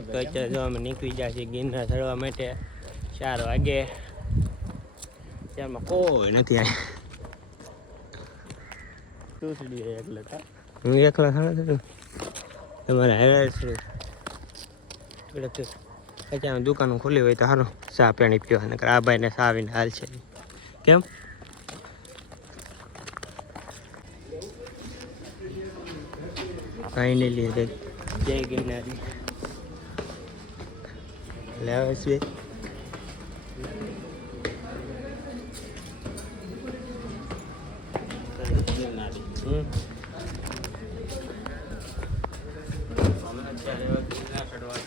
તો અત્યારે જો અમે નીકળી જાય છે ગિરનાર ચડવા માટે 4 વાગે. ત્યારમાં કોઈ નથી આ. તું ચડી એકલા? હું એકલા ખાણા છું. તમારે હેરાન છું. અત્યારે દુકાનો ખુલ્લી હોય તો સારું ચા પાણી પીવા. નકર આ ભાઈને ચા આવીને હાલ છે. કેમ? ફાઇનલી જય ગિરનારી લાવે છે.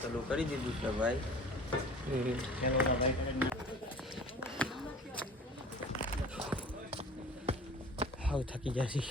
ચાલુ કરી દીધું છે ભાઈ. હાવ થાકી જશે.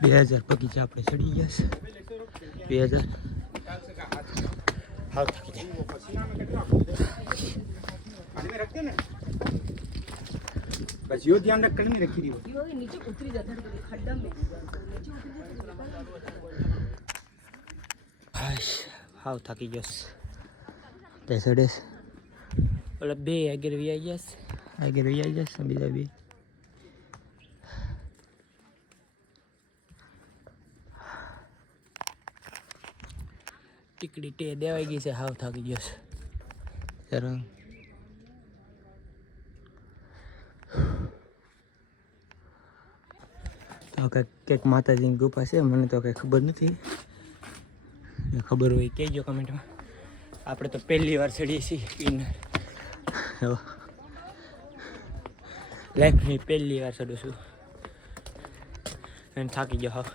બે 2000 બગીચા આપણે ચડી ગયા છે. 2000 हाउ थकी जाए बस यो ध्यान रख कर नहीं रखी थी वो नीचे उतरी जाता है खड्डा में नीचे उतरी जाता है. हाउ थकी जस पेसडेस ઓલા બે આગળ વી જશે બીજા બે ટીકડી ટે દેવાઈ ગઈ છે. હાવ થાકી જશે જરા. તો કંઈક માતાજીની ગુફા છે. મને તો કંઈ ખબર નથી. ખબર હોય કહેજો કમેન્ટમાં. આપણે તો પહેલી વાર ચડીએ છીએ ગિરનાર. લાઈફની પહેલી વાર ચડું છું અને થાકી ગયો હાવ.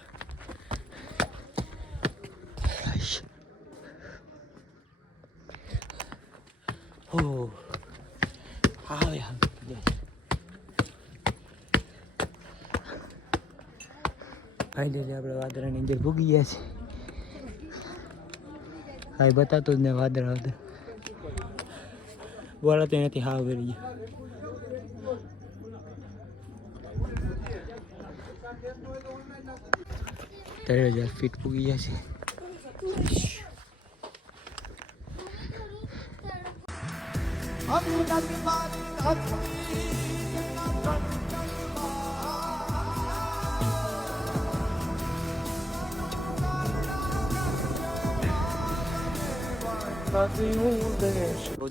Oh, hi. ફાઇનલી આપણે વાદળાની અંદર ભૂગી ગયા છે. હા બતાતો જ ને વાદળા બોલા તો નથી. હાવ કરી ગયા. 3000 ફીટ ભૂગી ગયા છે.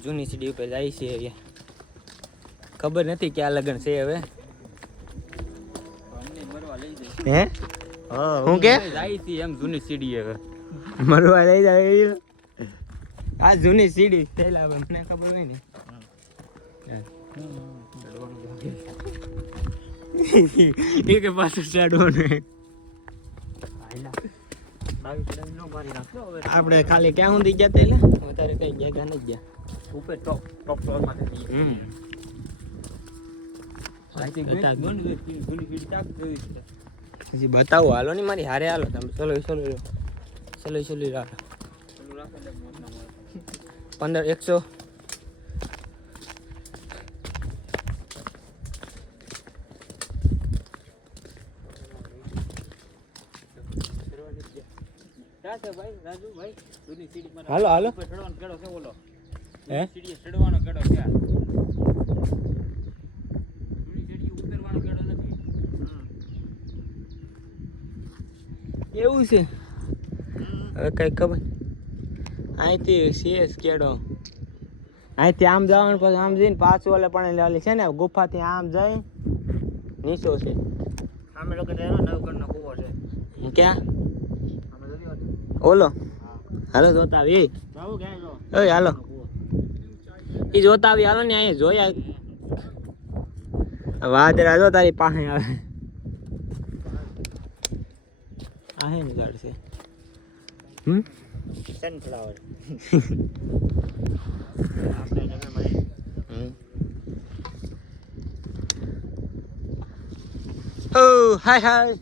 જૂની સીડી ઉપર જાય છે. ખબર નથી ક્યાં લગન છે હવે. હે હું કે જાય છે એમ જૂની સીડી હવે મરવા લઈ જાય. આ જૂની સીડી પેલા મને ખબર હોય ને. એ કે પાછું ચડવાનું. આપણે ખાલી ક્યાં સુધી ગયા એટલે અત્યારે કઈ જગ્યા નથી ગયા. ઉપર ટોપ ફ્લોર માંથી બતાવો. હાલો ને મારી હારે હાલો તમે. ચલો રાખો 15 100 હાલો ચડવાનો કેડો છે બોલો. હે સીડી ચડવાનો કેડો છે. સીડી ઉતરવાનો કેડો નથી. એવું છે હવે કઈ ખબર. અહીંથી સીએસ કેડો અહીંથી આમ જવાનું પછી આમ જઈને પાછું ઓલે પણ ઓલી છે ને ગુફાથી આમ જઈ નીચો છે. અમે લોકો નવગઢનો કૂવો છે. ક્યાં ઓલો? હાલો જોતા આવી. હાલો એ જોતા આવી. હાલો ને અહીંયા જોયા વાદળા જો તારી પાસે આવે. આ હે ને ઝાડ છે. સનફ્લાવર. ઓ હાય હાય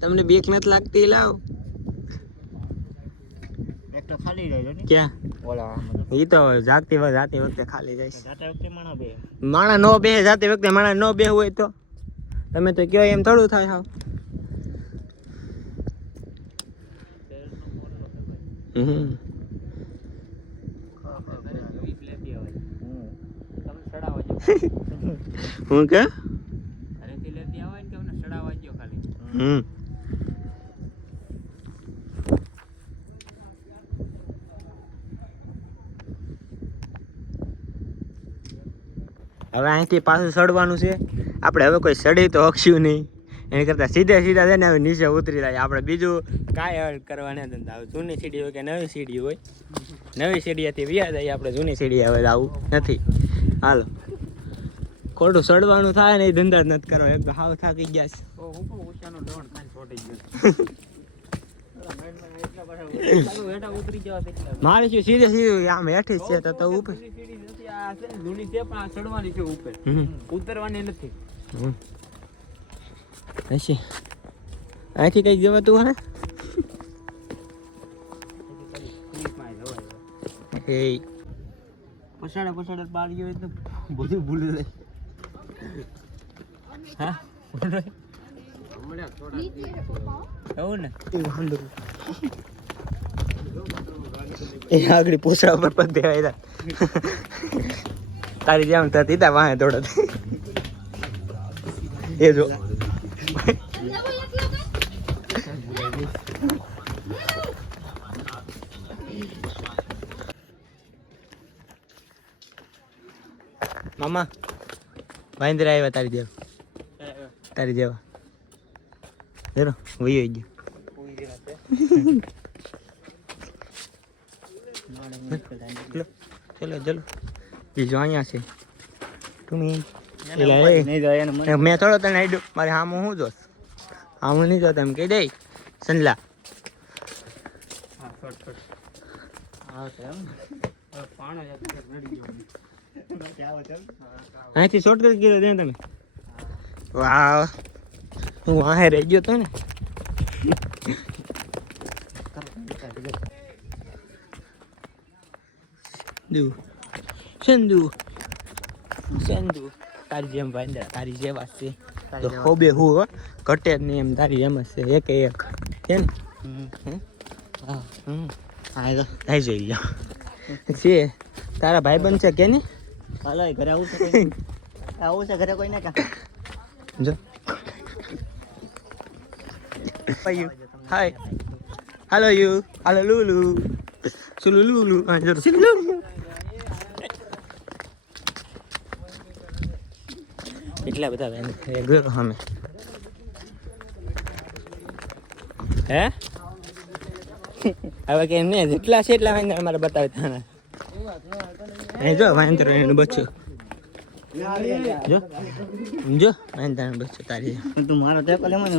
તમને બીક નથી લાગતી? લાવ એક તો ખાલી જાય ને ક્યાં ઓલા ઈ તો જાતી વખતે ખાલી જાય જાતા વખતે માણો બે માણા નો બે જાતી વખતે માણા નો બે હોય તો તમે તો કયો એમ થોડું થાય હાવ. હું કે હવે અહીંથી પાછું ચડવાનું છે આપણે. હવે કોઈ ચડી તો હકશું નહીં, એની કરતાં સીધા છે ને હવે નીચે ઉતરી જાય. આપણે બીજું કાંઈ કરવાના ધંધા. હવે જૂની સીડી હોય કે નવી સીડી હોય, નવી સીડીએથી વ્યા જાય આપણે, જૂની સીડી હવે આવું નથી. હાલો ખોટું ચડવાનું થાય ને એ ધંધા જ નથી કરવા. એક તો હાવ થાકી ગયા છે. મારે શું સીધે સીધું આમ હેઠી જ છે તો ઉપર ચડવાની છે, ઉપર ઉતરવાની નથી. અહીંથી કઈ જવાતું હે? પછાડે બાર ગયો તો બધું ભૂલી જાય. હા એવું ને એ આગળ પૂછડા પર પગ દેવાય તારી જેમ થતી તા વાહે દોડત એ જો મામા વાંદરા આવ્યા તારી જેવા જરો વયો ગયો. ચલો ચલો બીજો અહીંયા છે. મેં થોડો તને આઈડ્યો મારે હામું હું જોશ? હામું નહીં જોતા એમ કહી દઈ સંજલા. અહીંથી શોર્ટકટ ગયો દે તમે. વાહ હું વાહે રહી ગયો તો ને. સંધુ તારી જેમ વાંદરા તારી જેવા છે તો હોબે હું ઘટે જ નહીં એમ. તારી એમ જ છે એક છે ને. હા તો થઈ જઈ ગયો છે. તારા ભાઈ બંધ છે કે નહીં? હાલો ઘરે આવું છે આવું છે ઘરે કોઈ ને કા જો હાય હાલો યુ હાલો લુલુ સુલુલુલુ સુલુલુ. એટલા બધા ગયો અમે હે હવે કે એમને જેટલા છે એટલા વાંદરા અમારે બતાવતા. અહીં જો વાંદરો એનું બચ્ચું જો જો વાંદરાનું બચ્ચું તારી તું મારો ટેકો લે મને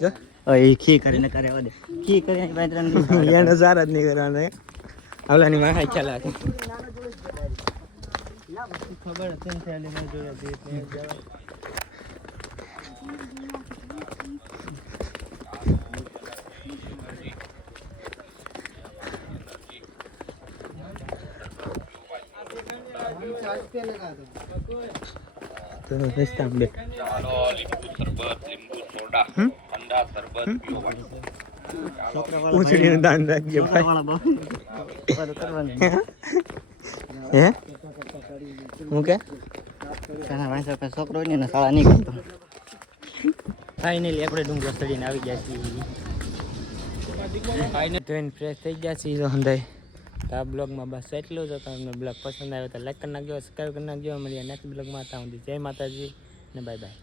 જો એ ખી કરીને કરે વધે કી કરીને વાંદરાને એને સારા જ નહીં કરવાના. આવલાની વાહ ચાલા ખબર હતી ને મેં જોયા તો રસ્તા બે ઉછળીને દાન રાખજે ભાઈ. હે હું કે છોકરો ને શાળા નહીં કરતો. ફાઇનલી આપણે ડુંગર ચડીને આવી ગયા છીએ. ફાઇનલ ફ્રેશ થઈ ગયા છીએ તો હંધાઈ. તો આ બ્લોગમાં બસ એટલું જ. તમને બ્લોગ પસંદ આવ્યો તો લાઈક કરી નાખજો, સબસ્ક્રાઈબ કરી નાખજો. મળીએ નેક્સ્ટ બ્લોગમાં. ત્યાં સુધી જય માતાજી ને બાય બાય.